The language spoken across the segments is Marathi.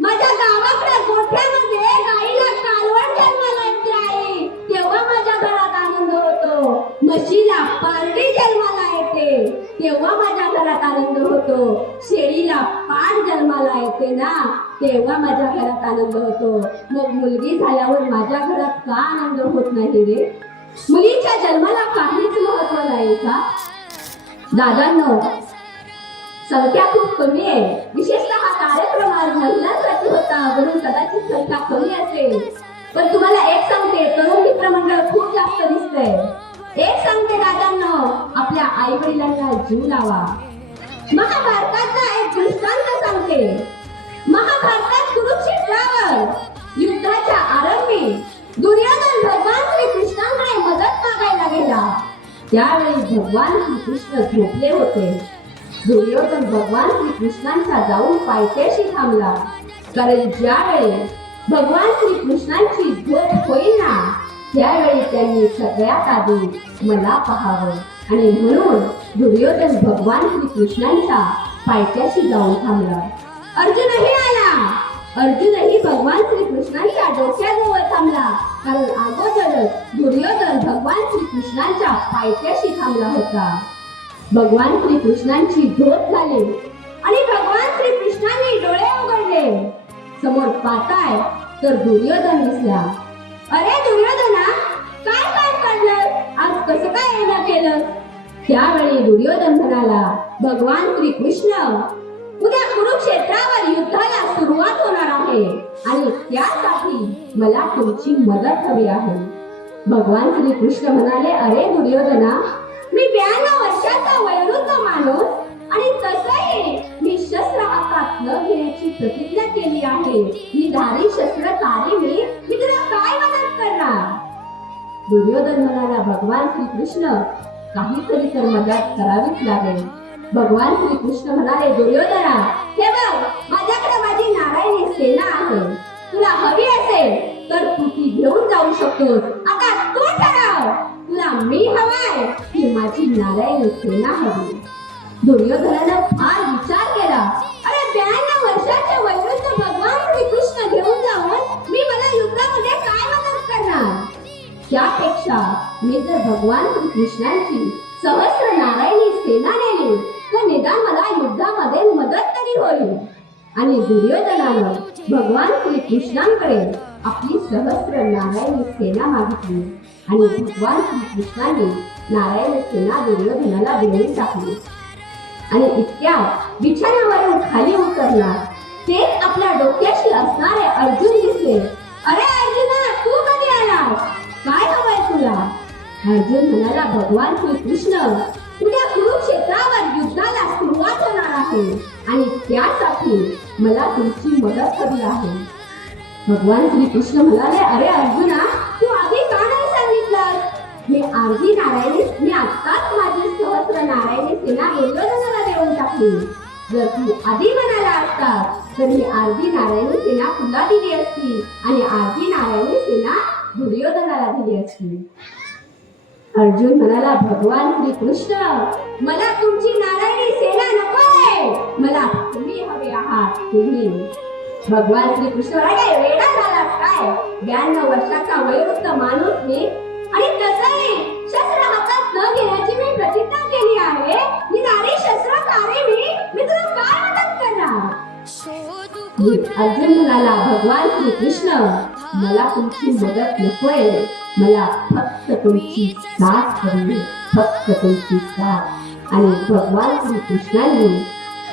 माझ्या गावाकडे गोठ्यामध्ये गाईला कालवड जन्माला आई तेव्हा माझ्या घरात आनंद होतो. म्हशीला पारडी जन्माला येते. तेव्हा माझ्या घरात आनंद होतो. शेळीला पाड जन्माला येते ना? तेव्हा माझ्या घरात आनंद होतो. मग मुलगी झाल्यावर माझ्या घरात का आनंद होत नाही रे? मुलीच्या जन्माला काहीच महत्त्व नाही का? दादांनो संख्या खूप कमी आहे. विशेषतः हा कार्यक्रम वडिलांना जीव लावा. महाभारताचा एक दृष्टांत सांगते. महाभारतात कुरुक्षेत्रावर युद्धाच्या आरंभी दुर्योधन भगवान श्रीकृष्णांकडे मदत मागायला गेला. त्यावेळी भगवान श्रीकृष्ण झोपले होते. दुर्योधन भगवान श्रीकृष्णांचा जाऊन पायथ्याशी थांबला. कारण ज्यावेळी भगवान श्रीकृष्णांची झोप होईल ना त्यावेळी त्यांनी सगळ्यात आधी मला पाहावं. आणि म्हणून दुर्योधन भगवान श्रीकृष्णांच्या पायथ्याशी जाऊन थांबला. अर्जुनही आला! अर्जुनही भगवान श्रीकृष्णांच्या डोक्याजवळ थांबला. कारण अगोदरच दुर्योधन भगवान श्रीकृष्णांच्या पायथ्याशी थांबला होता. भगवान श्रीकृष्णांची झोप झाली आणि भगवान श्रीकृष्णांनी डोळे उघडले. समोर पाताय तर दुर्योधन दिसला. अरे दुर्योधना काय आज कसं काय येणं केलं? त्यावेळी दुर्योधन म्हणाला भगवान श्रीकृष्ण उद्या कुरुक्षेत्रावर युद्धाला सुरुवात होणार आहे आणि त्यासाठी मला तुमची मदत हवी आहे. भगवान श्रीकृष्ण म्हणाले अरे दुर्योधना मी ब्याण्णव वर्षाचा वयोवृद्ध माणूस आणि तसही मी शस्त्र हातात न घेण्याची प्रतिज्ञा केली आहे. मी धारी शस्त्रधारी मी. मी तुला काय मदत करणार? दुर्योधन म्हणाला भगवान श्रीकृष्ण काहीतरी तर मदत करावीच लागेल. भगवान श्रीकृष्ण म्हणाले दुर्योधना हे बघ माझ्याकडे माझी नारायणी सेना आहे. तुला हवी असेल तर तू ती घेऊन जाऊ शकतोस. आता तू ठराव. तुला मी हवाय की माझी नारायणी सेना हवी. दुर्योधनानं फार विचार त्यापेक्षा मी जर भगवान श्रीकृष्णांची सहस्र नारायणी सेना नेली तर निदान मला युद्धामध्ये मदत तरी होईल. आणि दुर्योधनानं भगवान श्री कृष्णांकडे आपली सहस्र नारायणी सेना मागितली. आणि भगवान श्री कृष्णाने नारायण सेना दुर्योधनाला देऊन टाकली. आणि इतक्या बिछाण्यावरून खाली उतरला. तेच आपल्या डोक्याशी असणारे अर्जुन दिसले. अरे अर्जुना काय हवंय तुला? अर्जुन म्हणाला भगवान श्रीकृष्ण उद्या कुरुक्षेत्रावर युद्धाला सुरुवात होणार आहे आणि त्यासाठी मला तुमची मदत हवी आहे. भगवान श्रीकृष्ण म्हणाले अरे अर्जुना तू आधी का नाही सांगितलं मी आरती नारायणी मी आत्ताच माझी सहस्र नारायणी सेना दुर्योधनाला देऊन टाकली. जर तू आधी म्हणाला असता तर मी आरती नारायणी सेना तुला दिली असती आणि आरती नारायणी सेना दुर्योधनाला दिली असती अर्जुन म्हणाला भगवान श्रीकृष्ण मला तुमची नारायणी सेना नकोय. मला तुम्ही हवे आहात तुम्ही. भगवान श्रीकृष्ण म्हणाले, काय वेडा झाला काय? ब्याण्णव वर्षाचा वयोवृद्ध माणूस मी. आणि तसंही शस्त्र हातात न घेण्याची मी प्रतिज्ञा केली आहे. मी नारी शस्त्र तारे मी. मी तुला काय मदत करणार? अर्जुन म्हणाला भगवान श्रीकृष्ण मला तुमची मदत नकोय मला फक्त तुमची साथ हवी. फक्त तुमची साथ. आणि भगवान श्रीकृष्णांनी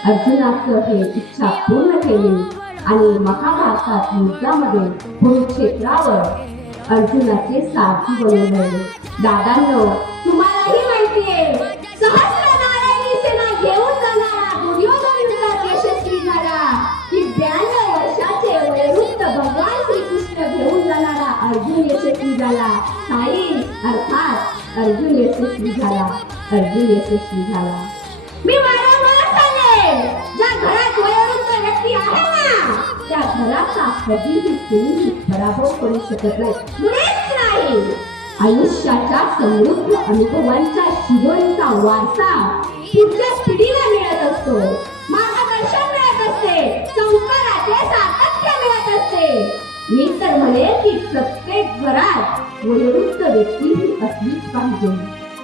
अर्जुनाचं हे इच्छा पूर्ण केली. आणि महाभारतात युद्धामध्ये कुरुक्षेत्रावर अर्जुनाचे सारथी बनवले. दादांनो अर्जुन यशस्वी झाला. साई अर्थात अर्जुन यशस्वी झाला. अर्जुन यशस्वी झाला मी वारंवार सांगेन ज्या घरात वयोवृद्ध व्यक्ती आहे. ना त्या घराचा कधीही कोणी पराभव करू शकत नाही. मुळेच नाही. आयुष्याच्या समृद्ध अनुभवांचा शिवणचा वारसा. घरात वयोवृद्ध व्यक्ती ही असलीच पाहिजे.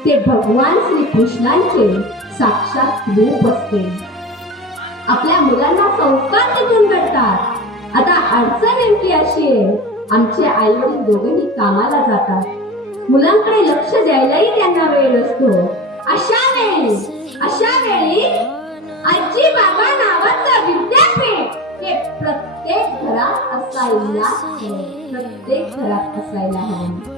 ते भगवान श्री कृष्णांचे साक्षात रूप असते. आपल्या मुलांना संस्कार तिथून घडतात. आता अडचण नेमकी अशी आहे आमचे आई वडील दोघेही कामाला जातात. मुलांकडे लक्ष द्यायलाही त्यांना वेळ नसतो. अशा वेळेस अशा प्रत्येक घरात असायला हवं. प्रत्येक घरात असायला हवं